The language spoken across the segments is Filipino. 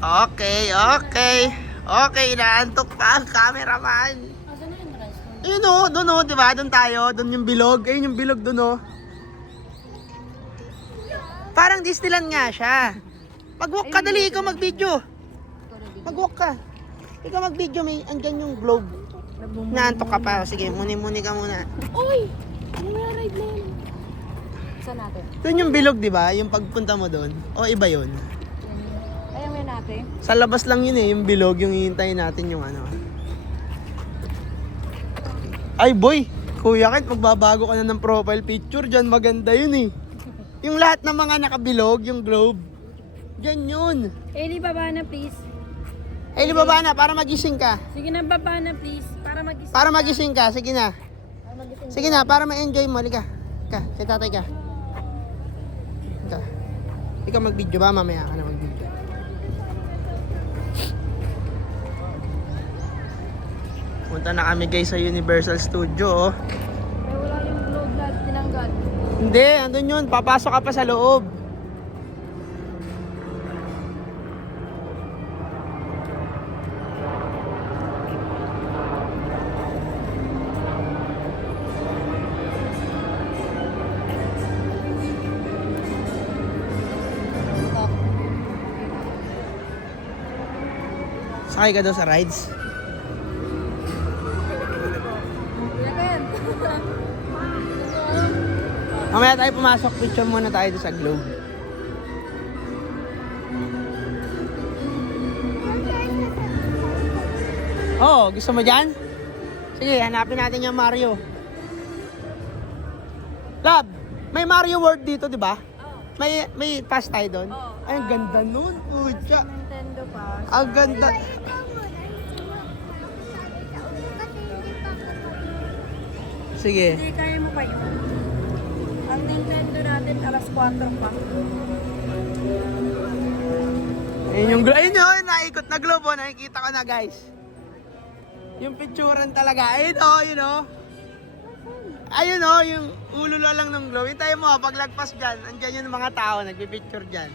Okay, okay. Okay, inaantok pa ang cameraman. Asan na yung rice? Ayun o, doon o, di ba? Doon tayo, doon yung bilog. Ayun yung bilog doon o. Parang Disneyland nga siya. Mag-walk ka, dali ikaw mag-video. Mag-walk ka. Ikaw mag-video, may andyan yung globe. Naantok ka pa. Sige, muni-muni ka muna. Uy! Ano na ride na yun? Saan natin? Doon yung bilog, di ba? Yung pagpunta mo doon. O iba yun? Ayaw nga natin. Sa labas lang yun eh, yung bilog, yung hihintayin natin yung ano. Ay boy, Kuya Kent, magbabago ka na ng profile picture dyan, maganda yun eh. Yung lahat ng mga nakabilog, yung globe, dyan yun. Eli, baba na please. Ay, libaba na, para magising ka. Sige na, baba na please. Para magising. Para magising ka, sige na. Sige na, para ma-enjoy mo, halika. Ka, si tatay ka. Ka. Ikaw mag-video ba? Mamaya ka na mag-video. Punta na kami guys sa Universal Studio. Oh. Ay, wala yung globe na tinanggal. Hindi, andun yun. Papasok ka pa sa loob. Sakay ka daw sa rides. Yakin. Mamaya tayo pumasok, picture muna tayo doon sa globe. Oh, gusto mo dyan? Sige, hanapin natin yung Mario. Lab, may Mario World dito, di ba? May pass tayo doon? Ay, ang ganda nun, pucha. Nintendo pa. Ang ganda. Sige. Hindi, kaya mo pa yun. Ang Nintendo natin, alas 4 pa. Ayun yung globe. Ayun yun, naikot na globe. Oh. Nakikita ko na, guys. Yung picturean talaga. Ayun oh, yun oh. Ayun oh, yung ulo lang ng globe. Hintayin mo, paglagpas dyan, andyan yung mga tao, nagpipicture dyan.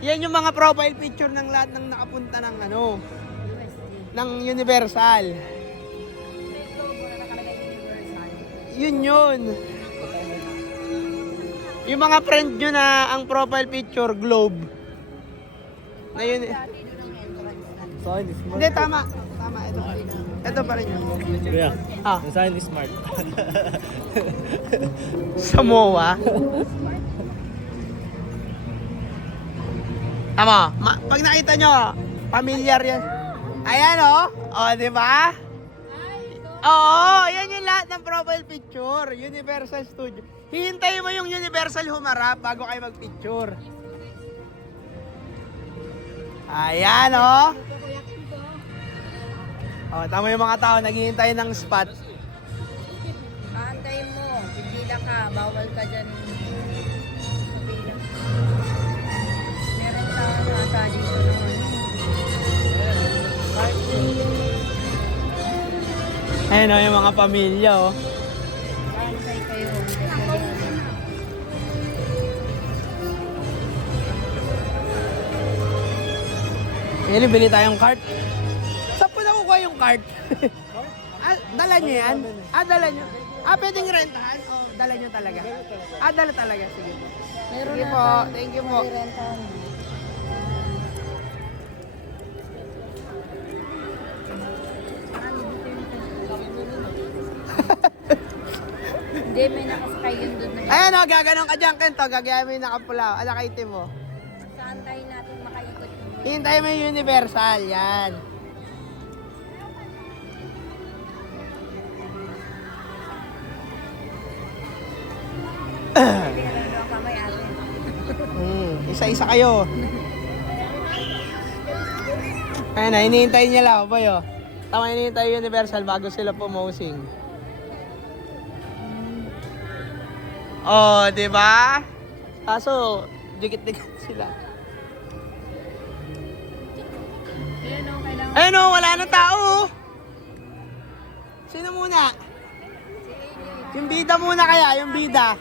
Yan yung mga profile picture ng lahat ng nakapunta ng ano, ng Universal. May globe na nakalagay Universal. Yun yun. Yung mga friend nyo na ang profile picture, globe. Na yun. Dati doon ang entrance na. Hindi, tama. Tama, ito pa rin. Ito pa rin yun. Yeah. Ah, The sign is smart. Samoa. Tama, pag nakita nyo, familiar yan. Ayan oh. O, di ba? Oo, yan yung lahat ng profile picture. Universal Studio. Hihintayin mo yung Universal humarap bago kayo mag-picture. Ayan oh. Oh, tama yung mga tao, naghihintay ng spot. Kaantay mo, pipila ka, bawal ka dyan. Pipila. Meron sa nasa dito naman. Ayan oh, yung mga pamilya oh. Kaantay kayo. Ngayon, bili tayong cart. Saan po nakukuha yung cart? Ah, dala nyo yan? Ah, dala nyo. Ah, pwedeng rentahan? O, dala nyo talaga? Ah, dala talaga. Sige. Meron Sige na po. ata. Thank you po. May rentahan. Hindi, may nakasakay yun doon na. Ayan o, gaganon ka dyan, Kento. Gagayan mo yung nakapula. Nakaitim mo. Saan tayo natin makaikot yun? Hintay mo yung Universal. Yan. Meron ang kamay ate. Isa-isa kayo. Ayan na, hinihintay niya lang. Boy, oh. Tama, hinihintay yung Universal bago sila pumosing. Oh, di ba? Kaso, dikit-dikit sila. Ayan o, kailangan. Ayun oh, wala na tao. Sino muna? Yung bida muna kaya, yung bida.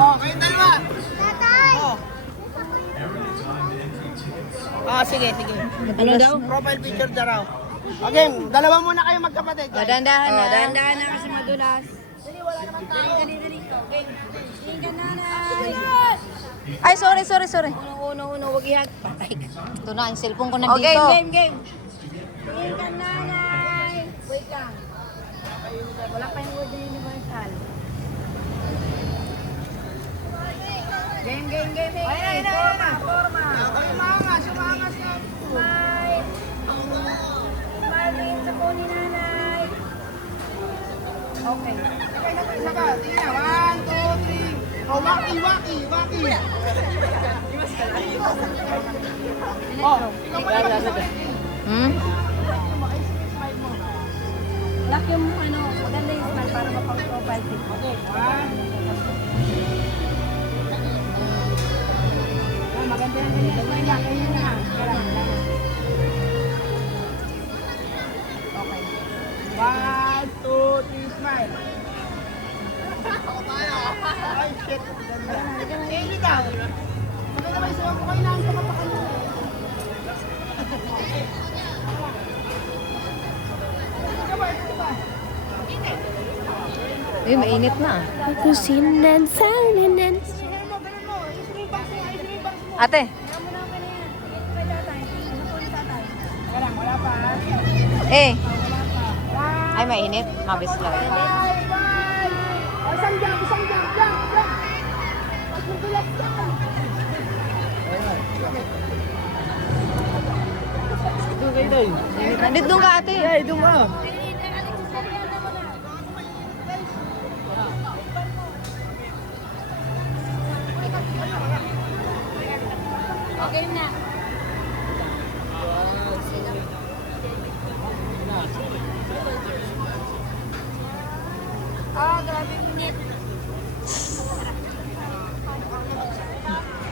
Oh, kayo dalawa. Oh. Ah, sige, sige. Ano daw? Profile picture daw raw. Okay, dalawa muna kayo magkapatid. O, dahan-dahan na. Dahan-dahan na kasi madulas. Dali. Tingin ka nanay. Ay, sorry. Uno, wag ihag. Patay ka. Ito na, ang cellphone ko O, nandito. game. Tingin ka nanay. Wait lang. Wala pa yung word na universal. Game. Ay, forma. Kayo maangas, umangas na. Smile. Smile din sa phone ni nanay. Okay. Isa pa, tingin na. 1, 2, 3. Oh, waki. Oh, ikaw pa naman isa pa. Hmm? Lock yung maganda yung smile para mapag-profile din. Okay, 1. Maganda yung ganyan. Ganyan na. Okay. 1, 2, 3, smile. Ay, shit. Sige ka. Maganda ba yung ko kailangan sa kapakan mo? Uy, mainit na. Kusinan sa linan. Ate, Wala pa. eh. Ay, mainit. Mabis lang. Isang jump. Magdulas ka. Nandito ka, ate. Ay, doon ka. Okay na. Grabe minute.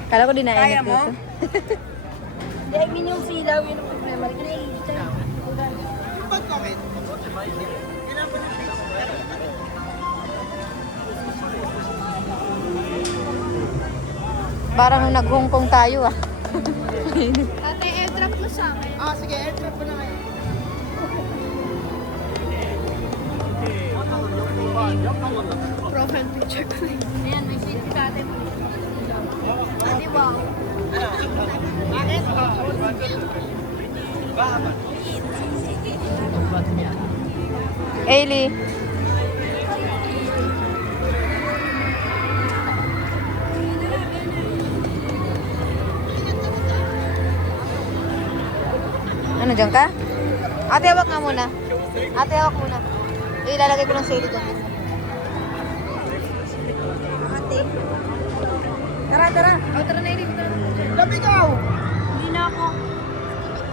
Kala ko din na Kaya init mo? dito. Dahil min yung silaw, yun ang problema. Kinaigit siya. Ba't bakit? Parang nung nag-Hong Kong tayo ah. Tatay, airdrop mo sa akin. Ah, sige, airdrop ko na kayo. Profile picture ko rin. Ayan, may seat si tatay mo. Di ba? Ailey. Ano dyan ka? Ate, hawak nga muna. Ate, hawak muna. Ilalagay ko ng sili doon. Ate. Tara. O, tara na, Irin. Labi ikaw! Hindi na ako.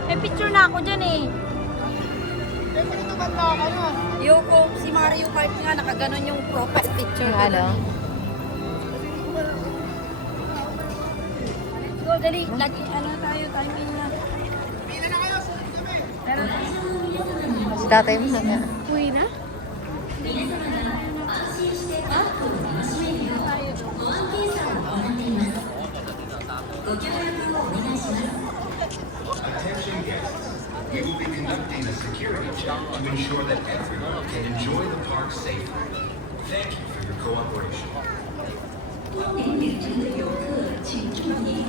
May picture na ako dyan eh. Eh, ganito banda ka na. Yoko, si Mario Kart nga, nakaganon yung profile picture. Yung ano? Go, dali. Lagi, tayo, timing na. Pila na kayo, sulit kami. Meron. Si tatay mo na. Uwi na? Attention guests, we will be conducting a security check to ensure that everyone can enjoy the park safely. Thank you for your cooperation. 光临远程的游客请注意，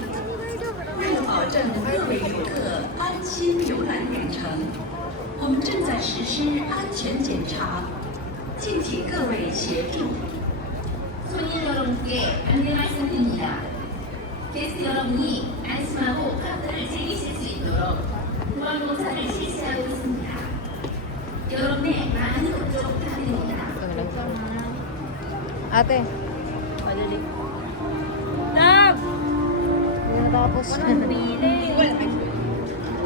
为了保证各位游客安心游览远程，我们正在实施安全检查，敬请各位协助。 손님 여러분께 안내 말씀드립니다. 게스트 여러분이 안심하고 카드를 즐기실 수 있도록 보안 공사를 실시하고 있습니다. 여러분의 많은 걱정 부탁드립니다. Ate. Madali. natapos. Walang pili.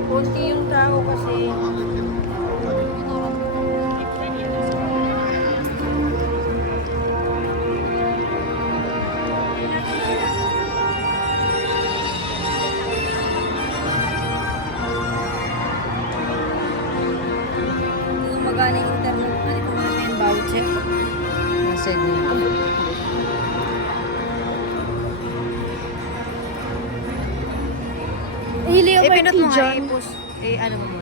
Kunti yung tao kasi. Hindi gumagana yung internet. Ano ko muna yung voucher? Sige. Hili Pinot mo nga, i-post. Ano mo?